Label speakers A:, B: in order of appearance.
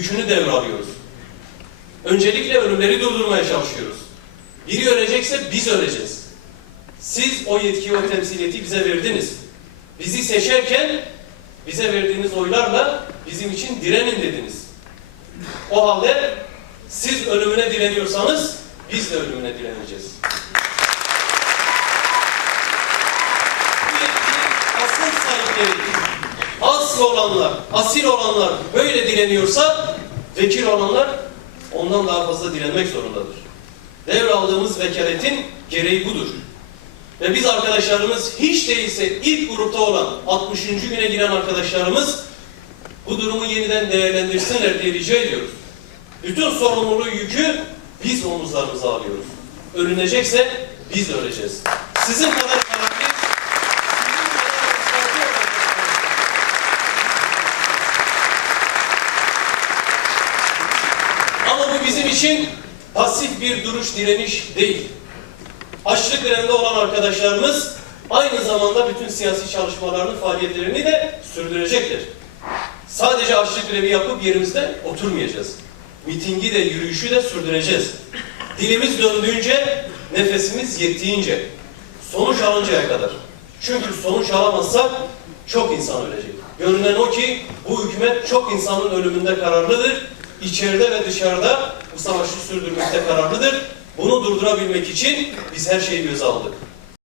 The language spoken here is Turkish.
A: yükünü devralıyoruz. Öncelikle ölümleri durdurmaya çalışıyoruz. Biri ölecekse biz öleceğiz. Siz o yetkiyi, o temsiliyeti bize verdiniz. Bizi seçerken bize verdiğiniz oylarla bizim için direnin dediniz. O halde siz ölümüne direniyorsanız biz de ölümüne direneceğiz. Asıl sahipleri, asıl olanlar, asil olanlar böyle direniyorsa vekil olanlar ondan daha fazla direnmek zorundadır. Devraldığımız vekaletin gereği budur. Ve biz arkadaşlarımız hiç değilse ilk grupta olan 60. güne giren arkadaşlarımız bu durumu yeniden değerlendirsinler diye rica ediyoruz. Bütün sorumluluğu yükü biz omuzlarımıza alıyoruz. Ölünecekse biz öleceğiz. Sizin kadar kararlı, sizin kadar ısrarcı Ama bu bizim için pasif bir duruş, direniş değil. Açlık grevinde olan arkadaşlarımız aynı zamanda bütün siyasi çalışmalarını, faaliyetlerini de sürdürecektir. Sadece açlık grevi yapıp yerimizde oturmayacağız. Mitingi de, yürüyüşü de sürdüreceğiz. Dilimiz döndüğünce, nefesimiz yettiğince, sonuç alıncaya kadar. Çünkü sonuç alamazsak çok insan ölecek. Görünen o ki bu hükümet çok insanın ölümünde kararlıdır. İçeride ve dışarıda bu savaşı sürdürmekte kararlıdır. Bunu durdurabilmek için biz her şeyi göze aldık.